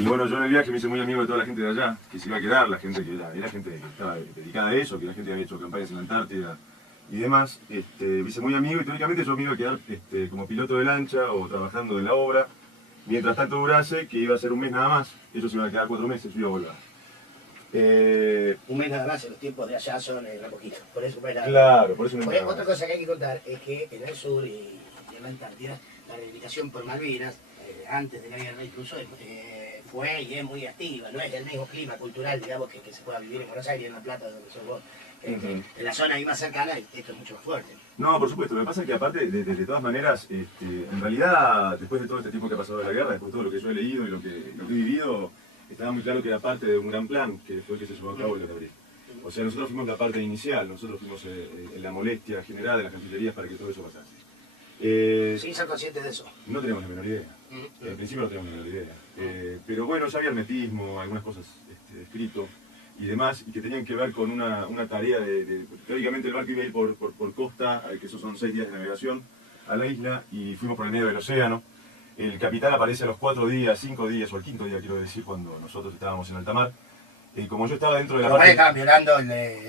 Y bueno, yo en el viaje me hice muy amigo de toda la gente de allá, que se iba a quedar, la gente que era gente que estaba dedicada a eso, que la gente que había hecho campañas en la Antártida y demás. Me hice muy amigo y teóricamente yo me iba a quedar como piloto de lancha o trabajando en la obra. Mientras tanto durase, que iba a ser un mes nada más, ellos iban a quedar 4 meses, yo iba a volver. Un mes nada más, en los tiempos de allá son un poquito. Por eso un mes nada más. Claro, por eso un mes nada Otra más. cosa que hay que contar es que en el sur y en la Antártida, la reivindicación por Malvinas, antes de la guerra incluso, fue y es muy activa. No es el mismo clima cultural, digamos, que se pueda vivir en Buenos Aires, en La Plata, donde sos vos. En la zona ahí más cercana, esto es mucho más fuerte. No, por supuesto. Lo que pasa es que aparte, de todas maneras, en realidad, después de todo este tiempo que ha pasado de la guerra, después de todo lo que yo he leído y lo que he vivido, estaba muy claro que era parte de un gran plan que fue el que se llevó a cabo el de abril. O sea, nosotros fuimos la parte inicial, nosotros fuimos en la molestia generada de las cancillerías para que todo eso pasase. ¿Sí ser consciente de eso? No teníamos la menor idea. En principio no teníamos la menor idea. Pero bueno, ya había hermetismo, algunas cosas escrito y demás, y que tenían que ver con una tarea teóricamente el barco iba a ir por costa, que esos son 6 días de navegación, a la isla, y fuimos por el medio del océano. El capitán aparece a los 4 días, 5 días, o el 5.º día quiero decir, cuando nosotros estábamos en alta mar. Y como yo estaba dentro de la parte... estaban violando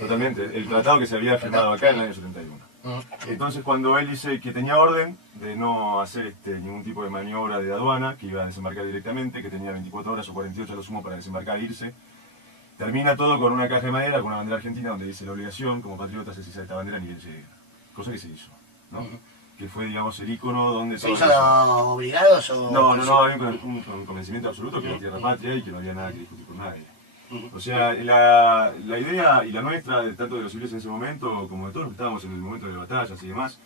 Totalmente, el tratado que se había firmado acá en el año 71. Entonces cuando él dice que tenía orden de no hacer ningún tipo de maniobra de aduana, que iba a desembarcar directamente, que tenía 24 horas o 48 a lo sumo para desembarcar e irse, termina todo con una caja de madera, con una bandera argentina donde dice la obligación como patriotas es izar esta bandera ni bien llegue. Cosa que se hizo, ¿no? Que fue, digamos, el ícono donde... ¿Se hizo obligados o...? No, había un convencimiento absoluto que era tierra patria y que no había nada que discutir con nadie. O sea, la idea y la nuestra, tanto de los civiles en ese momento, como de todos los que estábamos en el momento de batallas y demás,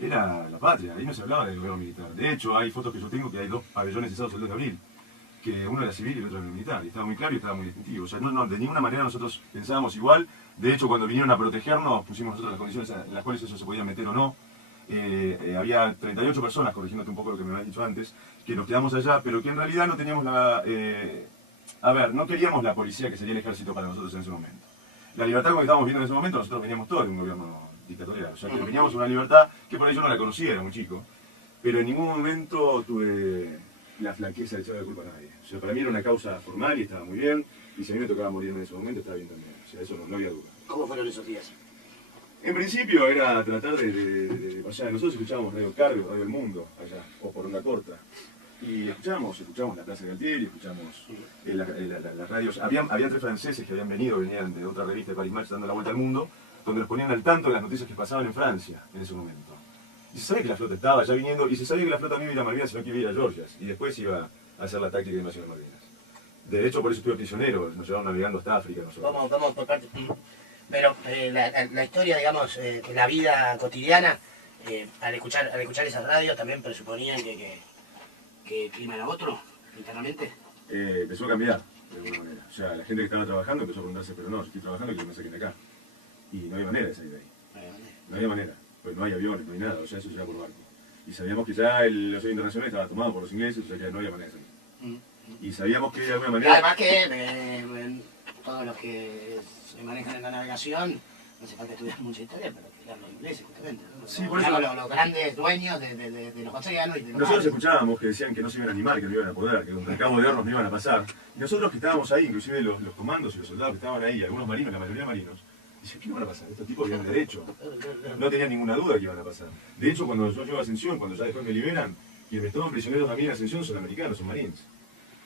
era la patria, ahí no se hablaba del gobierno militar. De hecho, hay fotos que yo tengo que hay 2 pabellones izados el 2 de abril, que uno era civil y el otro era militar, y estaba muy claro y estaba muy distintivo. O sea, de ninguna manera nosotros pensábamos igual. De hecho, cuando vinieron a protegernos, pusimos nosotros las condiciones en las cuales eso se podía meter o no. Había 38 personas, corrigiéndote un poco lo que me habías dicho antes, que nos quedamos allá, pero que en realidad no teníamos no queríamos la policía que sería el ejército para nosotros en ese momento. La libertad como estábamos viendo en ese momento, nosotros veníamos todos de un gobierno dictatorial. O sea, que veníamos una libertad que por ahí yo no la conocía, era muy chico. Pero en ningún momento tuve la flaqueza de echarle la culpa a nadie. O sea, para mí era una causa formal y estaba muy bien. Y si a mí me tocaba morir en ese momento, estaba bien también. O sea, eso no había duda. ¿Cómo fueron esos días? En principio era tratar o sea, nosotros escuchábamos Radio Cargo, Radio El Mundo, allá, o por onda corta. Y escuchamos La Plaza de Galtieri, escuchamos las radios. Habían 3 franceses que venían de otra revista de Paris Match dando la vuelta al mundo, donde nos ponían al tanto de las noticias que pasaban en Francia en ese momento. Y se sabía que la flota estaba ya viniendo, y se sabía que la flota no iba a ir a Malvinas, sino que iba a ir a Georgias, y después iba a hacer la táctica de invasión de Malvinas. De hecho, por eso estuve prisionero, nos llevaron navegando hasta África nosotros. Vamos por partes. Pero la historia, digamos, la vida cotidiana, al escuchar esas radios también presuponían que el clima era otro, internamente. Empezó a cambiar, de alguna manera. O sea, la gente que estaba trabajando empezó a preguntarse, pero no, yo estoy trabajando y que me saquen de acá. Y no había manera de salir de ahí. No había manera. Pues no hay aviones, no hay nada, o sea, eso se va por barco. Y sabíamos que ya el océano internacional estaba tomado por los ingleses, o sea que no había manera de salir. Y sabíamos que de alguna manera... Además que todos los que se manejan en la navegación, no hace falta estudiar mucha historia, pero que eran los ingleses justamente, ¿no? Sí, por eso... los grandes dueños de los océanos y de los Nosotros mares. escuchábamos que decían que no se iban a animar, que no iban a poder, que contra el Cabo de Hornos no iban a pasar. Y nosotros que estábamos ahí, inclusive los comandos y los soldados que estaban ahí, algunos marinos, la mayoría marinos, decían, ¿qué no van a pasar? Estos tipos vienen derecho. No tenían ninguna duda que iban a pasar. De hecho, cuando yo llego a Ascensión, cuando ya después me liberan, quienes me toman prisioneros a mí en Ascensión son americanos, son marines.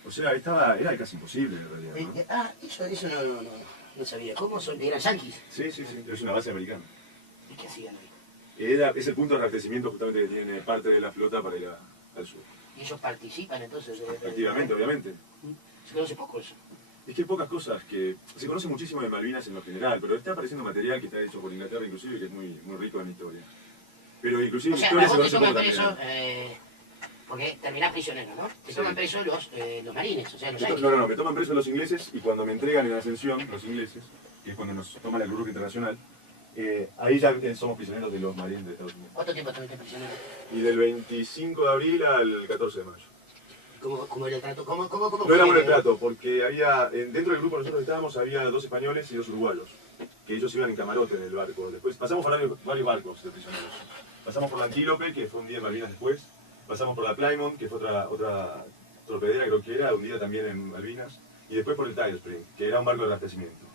O sea, era casi imposible en realidad, ¿no? Eso no sabía. ¿Cómo son? ¿Eran yanquis? Sí, es una base americana. ¿Y qué hacían ahí? Es el punto de reabastecimiento justamente que tiene parte de la flota para ir al sur. ¿Y ellos participan entonces? Activamente, obviamente. Se conoce poco eso. Es que hay pocas cosas que... Se conoce muchísimo de Malvinas en lo general, pero está apareciendo material que está hecho por Inglaterra inclusive, que es muy rico en historia. Pero inclusive O sea, en historia se vos te conoce toman poco preso, también. porque terminás prisionero, ¿no? Te toman preso los marines, o sea, los yanquis. No, me toman preso los ingleses y cuando me entregan en Ascensión, los ingleses, que es cuando nos toman la Cruz Roja Internacional, ahí ya somos prisioneros de los marines de Estados Unidos. ¿Cuánto tiempo estuviste prisionero? Y del 25 de abril al 14 de mayo. ¿Cómo era el trato? ¿Cómo No era bueno el trato, porque había, dentro del grupo nosotros estábamos, había 2 españoles y 2 uruguayos, que ellos iban en camarote en el barco. Después pasamos por varios barcos de prisioneros. Pasamos por la Antílope, que fue un día en Malvinas después. Pasamos por la Plymouth, que fue otra torpedera creo que era, hundida también en Malvinas, y después por el Tidal Spring, que era un barco de abastecimiento.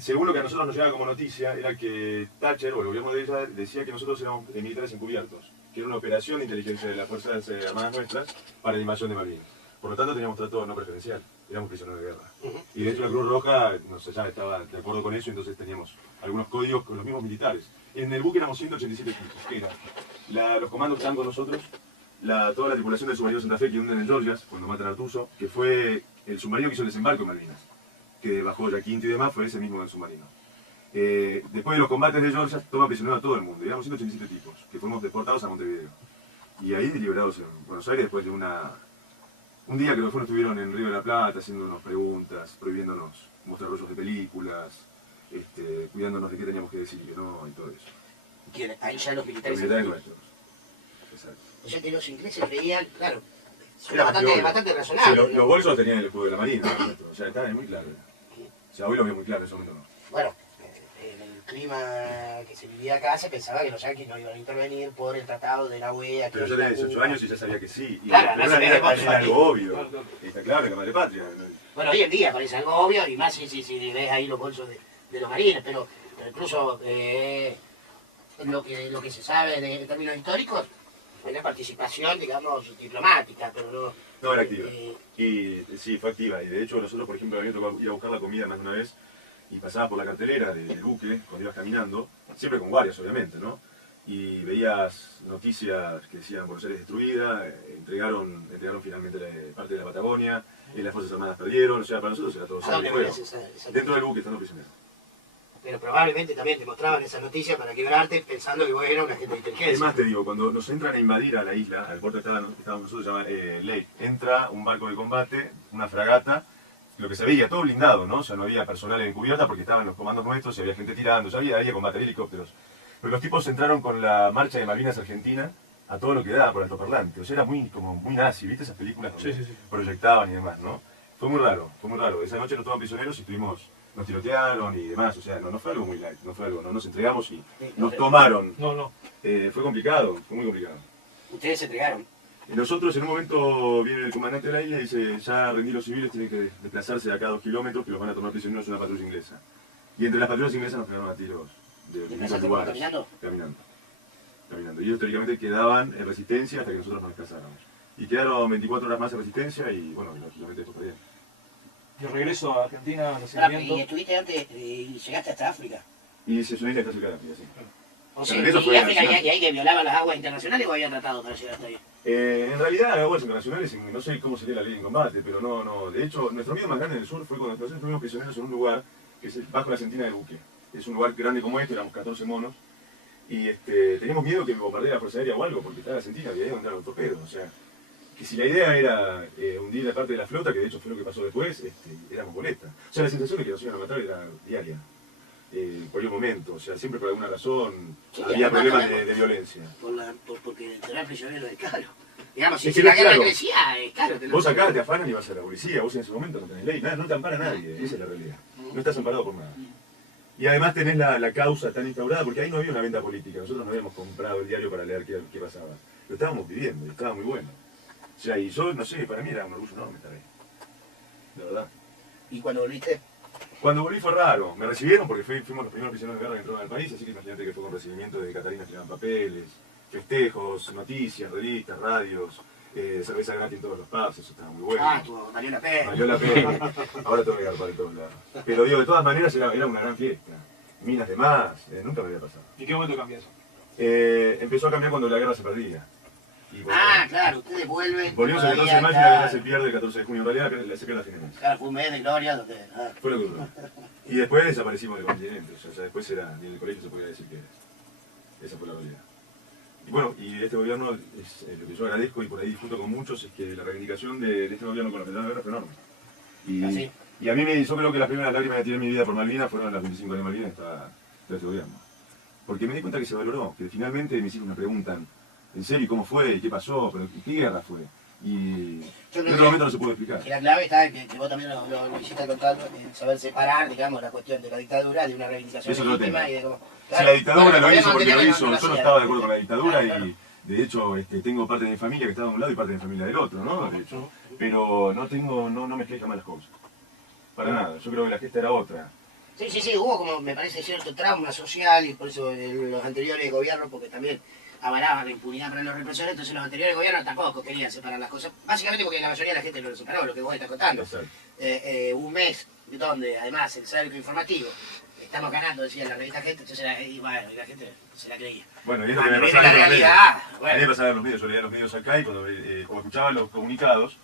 Según lo que a nosotros nos llegaba como noticia, era que Thatcher, o el gobierno de ella, decía que nosotros éramos militares encubiertos, que era una operación de inteligencia de las Fuerzas Armadas nuestras para la invasión de Malvinas. Por lo tanto, teníamos trato no preferencial, éramos prisioneros de guerra. Y de hecho la Cruz Roja, no sé, ya estaba de acuerdo con eso, entonces teníamos algunos códigos con los mismos militares. En el buque éramos 187 tipos, que eran los comandos que estaban con nosotros, toda la tripulación del submarino Santa Fe que hunden en Georgias, cuando matan a Artuso, que fue el submarino que hizo el desembarco en Malvinas, que bajó Yaquinto y demás, fue ese mismo del submarino. Después de los combates de Georgias, toma prisionero a todo el mundo, y éramos 187 tipos, que fuimos deportados a Montevideo. Y ahí liberados en Buenos Aires después de un día que los fueron estuvieron en Río de la Plata haciéndonos preguntas, prohibiéndonos mostrar rollos de películas, cuidándonos de qué teníamos que decir y qué no, y todo eso. ¿Quién? Ahí ya los militares. Los militares nuestros. Exacto. O sea que los ingleses veían, claro, Era bastante razonable. Sí, los bolsos tenían el escudo de la Marina, ¿no? O sea, estaba muy claro. O sea, hoy lo veo muy claro, en ese momento no. Bueno, en el clima que se vivía acá se pensaba que los yanquis no iban a intervenir por el tratado de la OEA. Pero yo tenía 18 años y ya sabía que sí. Y claro, no era algo obvio. Está claro, la madre patria. Bueno, hoy en día parece algo obvio, y más si ves ahí los bolsos de los marines, pero incluso lo que se sabe en términos históricos fue la participación, digamos, diplomática, pero no... No, era activa. Y sí, fue activa. Y de hecho nosotros, por ejemplo, habíamos tocado ir a buscar la comida más de una vez y pasabas por la cartelera del buque cuando ibas caminando, siempre con guardias, obviamente, ¿no? Y veías noticias que decían Buenos Aires destruida, entregaron finalmente parte de la Patagonia, las Fuerzas Armadas perdieron, o sea, para nosotros era todo sangre y fuego. Dentro del buque estando prisionero. Pero probablemente también te mostraban esa noticia para quebrarte pensando que vos eras un agente de inteligencia. Es más, te digo, cuando nos entran a invadir a la isla, al puerto que estábamos nosotros, se llama Lake, entra un barco de combate, una fragata, lo que se veía, todo blindado, ¿no? O sea, no había personal en cubierta porque estaban los comandos nuestros y había gente tirando, ya había combate de helicópteros. Pero los tipos entraron con la marcha de Malvinas Argentina a todo lo que daba por altoparlante. O sea, era muy nazi, ¿viste esas películas donde proyectaban y demás, ¿no? Fue muy raro, fue muy raro. Esa noche nos tomaron prisioneros y nos tirotearon y demás, o sea, no fue algo muy light, no fue algo, no nos entregamos y nos tomaron. Fue complicado, fue muy complicado. ¿Ustedes se entregaron? Y nosotros en un momento viene el comandante de la isla y dice, ya rendí los civiles, tienen que desplazarse de acá a 2 kilómetros que los van a tomar prisioneros una patrulla inglesa. Y entre las patrullas inglesas nos pegaron a tiros de distintos lugares. ¿Caminando? Caminando. Y ellos teóricamente quedaban en resistencia hasta que nosotros nos desplazáramos. Y quedaron 24 horas más en resistencia y bueno, lógicamente esto perdieron. Yo regreso a Argentina, recibimiento. ¿Y estuviste antes y llegaste hasta África? Y se una isla que está cerca de África, sí. O sea, ¿y África y ahí que violaban las aguas internacionales o habían tratado para llegar hasta ahí? En realidad, aguas internacionales, no sé cómo sería la ley en combate, pero no. De hecho, nuestro miedo más grande en el sur fue cuando nosotros estuvimos prisioneros en un lugar que es bajo la sentina del buque. Es un lugar grande como este, éramos 14 monos, y teníamos miedo que me bombardee la Fuerza Aérea o algo, porque estaba la sentina y ahí donde eran los torpedos. O sea, que si la idea era hundir la parte de la flota, que de hecho fue lo que pasó después, éramos boletas. O sea, la sensación de que nos iban a matar era diaria. Por el momento, o sea, siempre por alguna razón había problemas de violencia. Porque tener prisionero es caro. Digamos, si Es que la guerra claro, crecía, es caro. Vos acá te afanan y vas a la policía, vos en ese momento no tenés ley, nada, no te ampara nadie, esa es la realidad. No estás amparado por nada. Y además tenés la causa tan instaurada, porque ahí no había una venta política, nosotros no habíamos comprado el diario para leer qué pasaba. Lo estábamos viviendo y estaba muy bueno. O sea, y yo, no sé, para mí era un orgullo enorme estar ahí. La verdad. ¿Y cuando volviste? Cuando volví fue raro, me recibieron porque fuimos los primeros prisioneros de guerra que entraron al país, así que imagínate que fue con recibimiento de Catarinas que le daban papeles, festejos, noticias, revistas, radios, cerveza gratis en todos los pubs, eso estaba muy bueno. Valió la pena. Valió la pena. Ahora tengo que garpar de todos lados. Pero digo, de todas maneras era una gran fiesta. Minas de más, nunca me había pasado. ¿Y qué momento cambió eso? Empezó a cambiar cuando la guerra se perdía. Claro, ustedes vuelven. Volvimos el 14 de mayo y la guerra se pierde el 14 de junio. En realidad se pierde a fin de mes. Claro, fue un mes de gloria. Fue lo que duró. Y después desaparecimos del continente. O sea, después ni en el colegio se podía decir que esa fue la realidad. Y bueno, y este gobierno, lo que yo agradezco y por ahí discuto con muchos, es que la reivindicación de este gobierno con la Federal de Guerra fue enorme. Y a mí yo creo que las primeras lágrimas que tiré en mi vida por Malvinas fueron las 25 años de Malvinas de este gobierno. Porque me di cuenta que se valoró, que finalmente mis hijos me preguntan, ¿en serio cómo fue? ¿Qué pasó? ¿Pero qué guerra fue? Y en otro momento no se pudo explicar. Y la clave está en que vos también lo hiciste contar, en saber separar, digamos, la cuestión de la dictadura de una reivindicación legítima y de cómo... Si la dictadura lo hizo porque lo hizo, yo no estaba de acuerdo con la dictadura De hecho, tengo parte de mi familia que estaba de un lado y parte de mi familia del otro, ¿no? De hecho, pero no mezclé jamás las cosas. Para nada, yo creo que la gesta era otra. Sí, hubo como, me parece, cierto trauma social y por eso los anteriores gobiernos, porque también avalaban la impunidad para los represores, entonces los anteriores gobiernos tampoco querían separar las cosas, básicamente porque la mayoría de la gente lo separó, lo que vos estás contando. Un mes donde además el sábado informativo, estamos ganando, decía la revista Gente, entonces la gente se la creía. Bueno, y es lo que me pasaba en los medios. A mí me pasaba en los medios, yo leía los medios acá y cuando escuchaba los comunicados,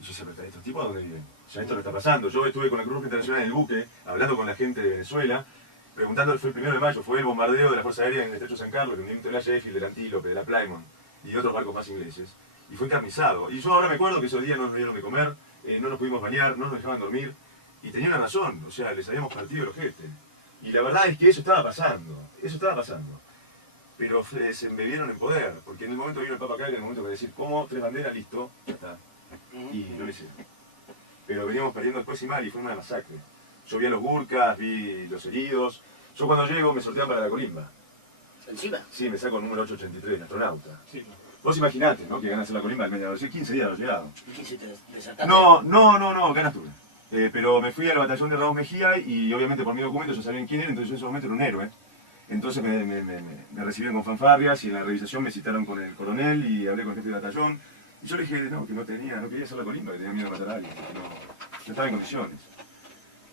yo decía, pero ¿estos tipos a dónde viven? O sea, esto no está pasando. Yo estuve con la Cruz Roja Internacional en el buque, hablando con la gente de Venezuela, preguntando, fue el 1 de mayo, fue el bombardeo de la Fuerza Aérea en el Estrecho de San Carlos, el hundimiento de la Sheffield, del Antílope, de la Plymouth y de otros barcos más ingleses. Y fue encarnizado. Y yo ahora me acuerdo que esos días no nos dieron de comer, no nos pudimos bañar, no nos dejaban dormir. Y tenían una razón, o sea, les habíamos partido el ojete. Y la verdad es que eso estaba pasando. Pero se embebieron en poder, porque en el momento vino el Papa acá, en el momento de decir, ¿cómo? 3 banderas, listo, ya está. Y no lo hicieron. Pero veníamos perdiendo después y mal y fue una masacre. Yo vi a los burkas, vi los heridos. Yo cuando llego me sortean para la colimba. ¿Encima? Sí, me saco el número 883, el astronauta. Sí. Vos imaginate, ¿no? Que ganas hacer la colimba del medio de 15 días no llegado. ¿Y qué hiciste? ¿Desertaste? No, ganas tuve. Pero me fui a la batallón de Raúl Mejía y obviamente por mi documento ya sabían quién era, entonces yo en ese momento era un héroe. Entonces me recibieron con fanfarrias y en la revisación me citaron con el coronel y hablé con el jefe de batallón. Y yo le dije no, que no quería hacer la colimba, que tenía miedo a matar a alguien, que no estaba en condiciones.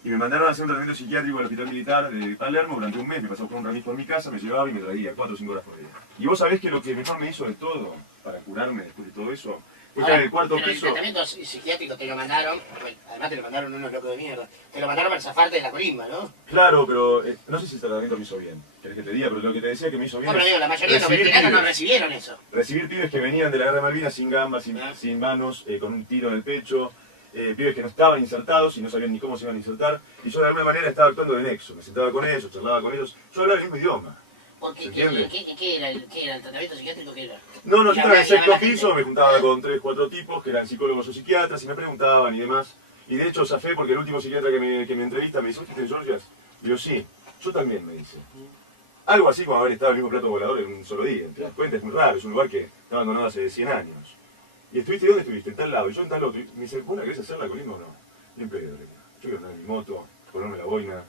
Y me mandaron a hacer un tratamiento psiquiátrico al hospital militar de Palermo durante un mes, me pasó con un ramiz por mi casa, me llevaba y me traía 4 o 5 horas por día. Y vos sabés que lo que mejor me hizo de todo, para curarme después de todo eso, fue estar en el cuarto piso. El tratamiento psiquiátrico te lo mandaron, bueno, además te lo mandaron unos locos de mierda, te lo mandaron para zafarte de la colimba, ¿no? Claro, pero no sé si el tratamiento me hizo bien, querés que te diga, pero lo que te decía que me hizo bien. No, pero digo, la mayoría de los veteranos no recibieron eso. Recibir pibes que venían de la guerra de Malvinas sin gambas, sin manos, con un tiro en el pecho, pibes que no estaban insertados y no sabían ni cómo se iban a insertar, y yo de alguna manera estaba actuando de nexo, me sentaba con ellos, charlaba con ellos, yo hablaba el mismo idioma. Porque, ¿qué era el tratamiento psiquiátrico? ¿Qué era? No, yo estaba en el sexto piso, me juntaba con 3 o 4 tipos que eran psicólogos o psiquiatras y me preguntaban y demás. Y de hecho zafé porque el último psiquiatra que me entrevista me dice, ¿usted es de Georgias? Y yo, sí, yo también, me dice. Algo así como haber estado en el mismo plato volador en un solo día. ¿Te das cuenta? Es muy raro, es un lugar que está abandonado hace 100 años. ¿Y estuviste dónde estuviste? En tal lado, y yo en tal otro. Y me dice, ¿vos la querés hacer la colimba o no? Bien pedo, le digo. Yo quiero andar en mi moto, ponerme la boina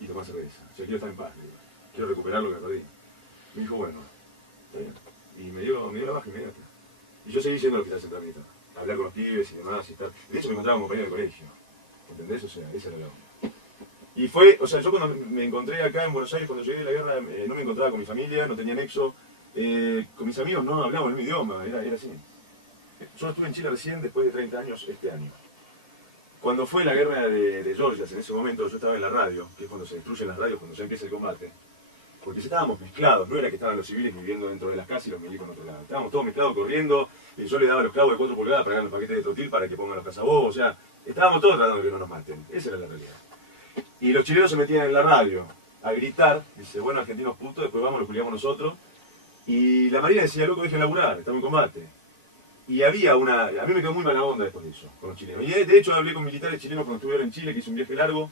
y tomar cerveza. O sea, quiero estar en paz, le digo. Quiero recuperar lo que perdí. Me dijo, bueno, está bien. Y me dio la baja inmediata. Y yo seguí yendo al hospital central militar, a hablar con los pibes y demás y estar. De hecho me encontraba con compañeros del colegio. ¿Entendés? O sea, esa era la onda. Y fue, o sea, yo cuando me encontré acá en Buenos Aires, cuando llegué de la guerra, no me encontraba con mi familia, no tenía nexo. Con mis amigos no hablábamos el mismo idioma, era así. Yo estuve en Chile recién después de 30 años este año. Cuando fue la guerra de Georgias, en ese momento yo estaba en la radio, que es cuando se destruyen las radios, cuando ya empieza el combate. Porque ya estábamos mezclados, no era que estaban los civiles viviendo dentro de las casas y los milicos en otro lado. Estábamos todos mezclados corriendo, y yo le daba los clavos de 4 pulgadas para ganar los paquetes de trotil para que pongan los cazabobos, o sea, estábamos todos tratando de que no nos maten. Esa era la realidad. Y los chilenos se metían en la radio a gritar, dice, bueno, argentinos putos, después vamos, los culiamos nosotros. Y la marina decía, loco, dejen laburar, estamos en combate. Y había una, a mí me quedó muy mala onda después de eso, con los chilenos. Y de hecho hablé con militares chilenos cuando estuvieron en Chile, que hice un viaje largo,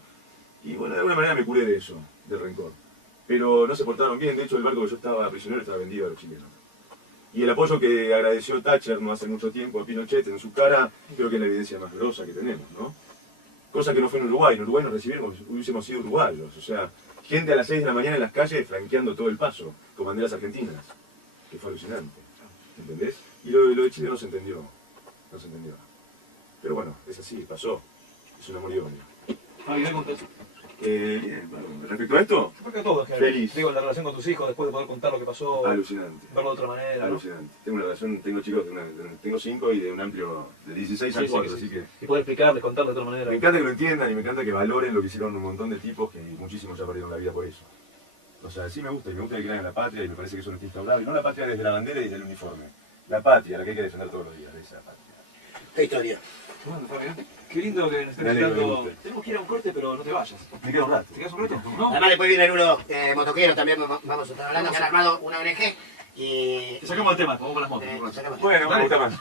y bueno, de alguna manera me curé de eso, del rencor. Pero no se portaron bien, de hecho el barco que yo estaba prisionero estaba vendido a los chilenos. Y el apoyo que agradeció Thatcher no hace mucho tiempo a Pinochet en su cara, creo que es la evidencia más grosa que tenemos, ¿no? Cosa que no fue en Uruguay nos recibieron, hubiésemos sido uruguayos, o sea, gente a las 6 de la mañana en las calles flanqueando todo el paso, con banderas argentinas, que fue alucinante, ¿entendés? Y lo de Chile no se entendió, Pero bueno, es así, pasó, es un amor y odio. ¿Qué contás? Bien, respecto a esto, Todo, feliz. Digo, la relación con tus hijos, después de poder contar lo que pasó, Alucinante. verlo de otra manera, Alucinante. ¿No? Tengo una relación, tengo chicos, tengo 5 y de un amplio de 16 a 4, así que... Y poder explicarles, contarles de otra manera. Me encanta que lo entiendan y me encanta que valoren lo que hicieron un montón de tipos que muchísimos ya perdieron la vida por eso. O sea, sí me gusta y me gusta que crean en la patria y me parece que eso no está instaurado. Y no la patria desde la bandera y desde el uniforme. La patria, la que hay que defender todos los días, esa patria. ¿Qué historia? Bueno, Fabián, qué lindo que nos estén visitando. Tenemos que ir a un corte, pero no te vayas. Me quedo un rato. ¿Te quedas un rato? ¿No? Además después viene uno motoquero, también vamos a estar hablando, que han armado una ONG y... Te sacamos el tema, vamos con las motos. sacamos. Bueno, me gusta más.